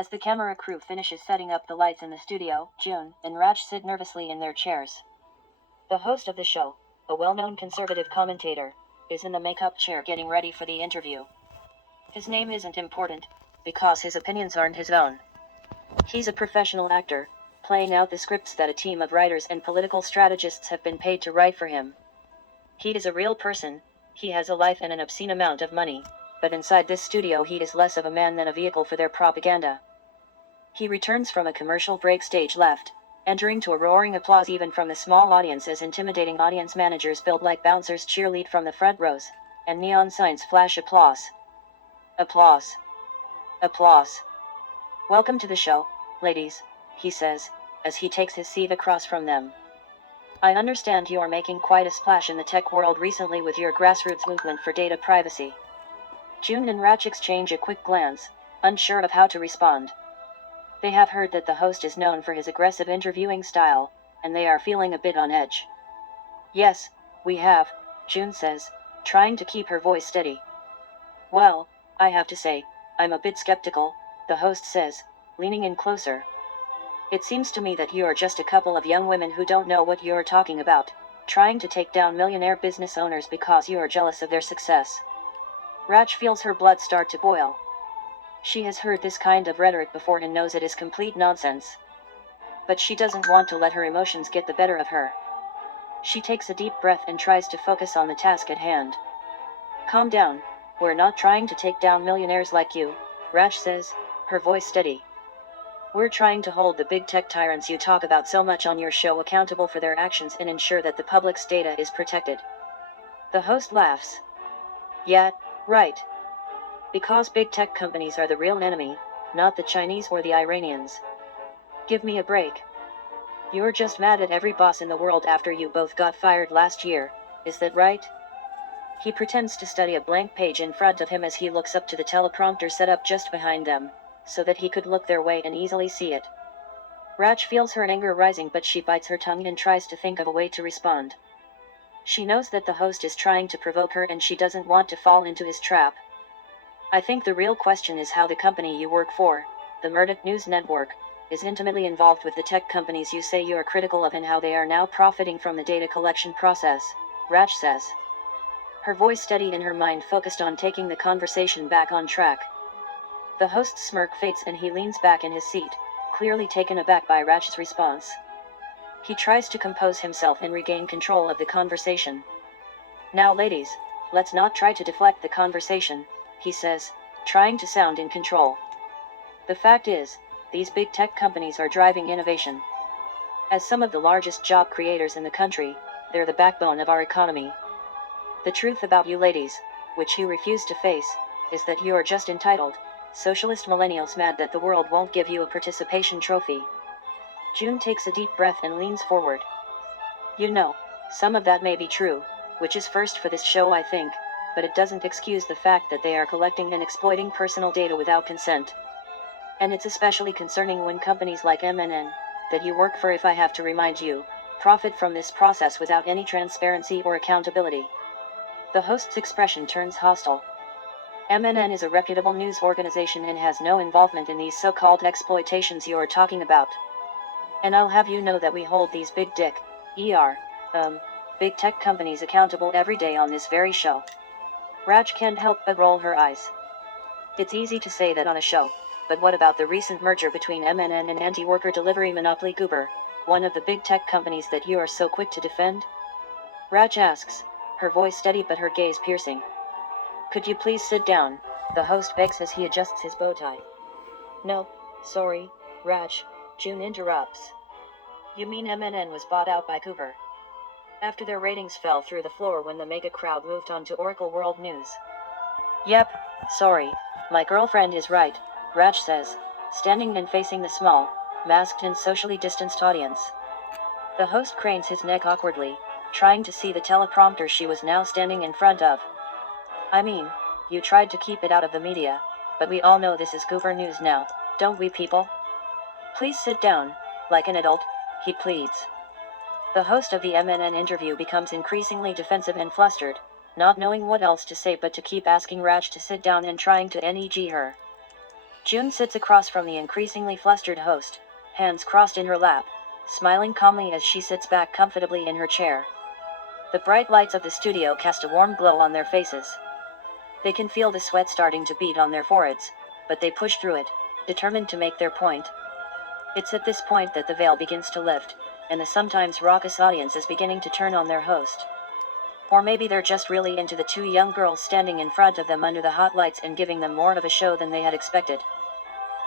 As the camera crew finishes setting up the lights in the studio, June and Rach sit nervously in their chairs. The host of the show, a well-known conservative commentator, is in the makeup chair getting ready for the interview. His name isn't important, because his opinions aren't his own. He's a professional actor, playing out the scripts that a team of writers and political strategists have been paid to write for him. He is a real person, he has a life and an obscene amount of money, but inside this studio he is less of a man than a vehicle for their propaganda. He returns from a commercial break stage left, entering to a roaring applause even from the small audience as intimidating audience managers build like bouncers cheerlead from the front rows, and neon signs flash applause. Applause. Applause. Welcome to the show, ladies, he says, as he takes his seat across from them. I understand you are making quite a splash in the tech world recently with your grassroots movement for data privacy. June and Rach exchange a quick glance, unsure of how to respond. They have heard that the host is known for his aggressive interviewing style, and they are feeling a bit on edge. Yes, we have, June says, trying to keep her voice steady. Well, I have to say, I'm a bit skeptical, the host says, leaning in closer. It seems to me that you are just a couple of young women who don't know what you're talking about, trying to take down millionaire business owners because you are jealous of their success. Rach feels her blood start to boil. She has heard this kind of rhetoric before and knows it is complete nonsense. But she doesn't want to let her emotions get the better of her. She takes a deep breath and tries to focus on the task at hand. Calm down, we're not trying to take down millionaires like you, Rach says, her voice steady. We're trying to hold the big tech tyrants you talk about so much on your show accountable for their actions and ensure that the public's data is protected. The host laughs. Yeah, right. Because big tech companies are the real enemy, not the Chinese or the Iranians. Give me a break. You're just mad at every boss in the world after you both got fired last year, is that right? He pretends to study a blank page in front of him as he looks up to the teleprompter set up just behind them, so that he could look their way and easily see it. Rach feels her anger rising, but she bites her tongue and tries to think of a way to respond. She knows that the host is trying to provoke her and she doesn't want to fall into his trap. I think the real question is how the company you work for, the Murdoch News Network, is intimately involved with the tech companies you say you are critical of and how they are now profiting from the data collection process, Rach says. Her voice steady and her mind focused on taking the conversation back on track. The host's smirk fades and he leans back in his seat, clearly taken aback by Rach's response. He tries to compose himself and regain control of the conversation. Now ladies, let's not try to deflect the conversation, he says, trying to sound in control. The fact is, these big tech companies are driving innovation. As some of the largest job creators in the country, they're the backbone of our economy. The truth about you ladies, which you refuse to face, is that you are just entitled, socialist millennials mad that the world won't give you a participation trophy. June takes a deep breath and leans forward. You know, some of that may be true, which is first for this show I think, but it doesn't excuse the fact that they are collecting and exploiting personal data without consent. And it's especially concerning when companies like MNN, that you work for if I have to remind you, profit from this process without any transparency or accountability. The host's expression turns hostile. MNN is a reputable news organization and has no involvement in these so-called exploitations you are talking about. And I'll have you know that we hold these big big tech companies accountable every day on this very show. Rach can't help but roll her eyes. It's easy to say that on a show, but what about the recent merger between MNN and anti-worker delivery monopoly Uber, one of the big tech companies that you are so quick to defend? Rach asks, her voice steady but her gaze piercing. Could you please sit down, the host begs as he adjusts his bow tie. No, sorry, Rach, June interrupts. You mean MNN was bought out by Uber? After their ratings fell through the floor when the mega crowd moved on to Oracle World News. Yep, sorry, my girlfriend is right, Rach says, standing and facing the small, masked and socially distanced audience. The host cranes his neck awkwardly, trying to see the teleprompter she was now standing in front of. I mean, you tried to keep it out of the media, but we all know this is Uber News now, don't we people? Please sit down, like an adult, he pleads. The host of the MNN interview becomes increasingly defensive and flustered, not knowing what else to say but to keep asking Rach to sit down and trying to neg her. June sits across from the increasingly flustered host, hands crossed in her lap, smiling calmly as she sits back comfortably in her chair. The bright lights of the studio cast a warm glow on their faces. They can feel the sweat starting to bead on their foreheads, but they push through it, determined to make their point. It's at this point that the veil begins to lift, and the sometimes raucous audience is beginning to turn on their host. Or maybe they're just really into the two young girls standing in front of them under the hot lights and giving them more of a show than they had expected.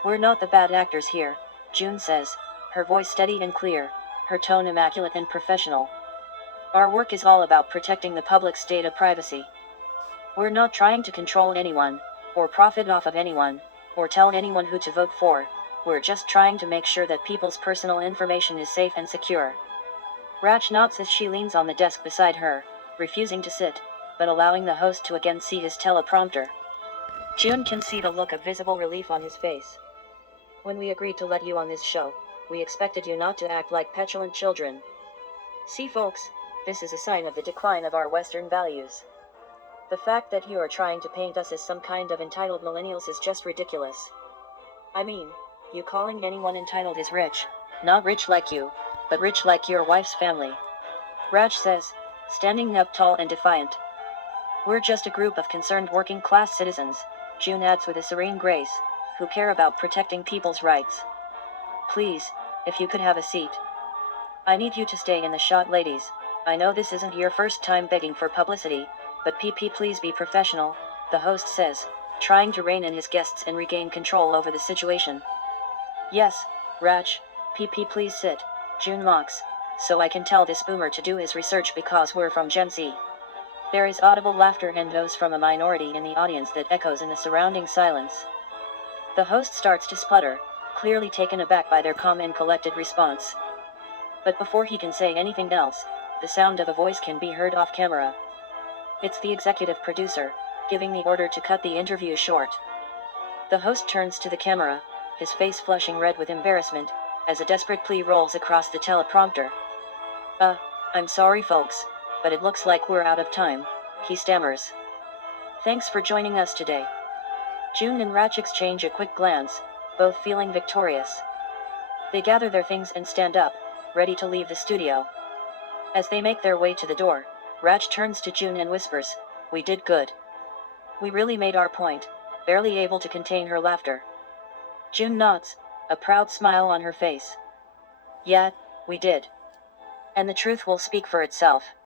"We're not the bad actors here," June says, her voice steady and clear, her tone immaculate and professional. "Our work is all about protecting the public's data privacy. We're not trying to control anyone, or profit off of anyone, or tell anyone who to vote for. We're just trying to make sure that people's personal information is safe and secure." Rach nods as she leans on the desk beside her, refusing to sit, but allowing the host to again see his teleprompter. June can see the look of visible relief on his face. "When we agreed to let you on this show, we expected you not to act like petulant children. See folks, this is a sign of the decline of our Western values. The fact that you are trying to paint us as some kind of entitled millennials is just ridiculous. I mean, you calling anyone entitled is rich, not rich like you, but rich like your wife's family," Rach says, standing up tall and defiant. "We're just a group of concerned working-class citizens," June adds with a serene grace, "who care about protecting people's rights. Please, if you could have a seat. I need you to stay in the shot, ladies. I know this isn't your first time begging for publicity, but please be professional," the host says, trying to rein in his guests and regain control over the situation. "Yes, Rach, please sit," June mocks, "so I can tell this boomer to do his research because we're from Gen Z." There is audible laughter and those from a minority in the audience that echoes in the surrounding silence. The host starts to sputter, clearly taken aback by their calm and collected response. But before he can say anything else, the sound of a voice can be heard off camera. It's the executive producer, giving the order to cut the interview short. The host turns to the camera, his face flushing red with embarrassment, as a desperate plea rolls across the teleprompter. I'm sorry folks, but it looks like we're out of time," he stammers. "Thanks for joining us today." June and Rach exchange a quick glance, both feeling victorious. They gather their things and stand up, ready to leave the studio. As they make their way to the door, Rach turns to June and whispers, "We did good. We really made our point," barely able to contain her laughter. June nods, a proud smile on her face. "Yeah, we did. And the truth will speak for itself."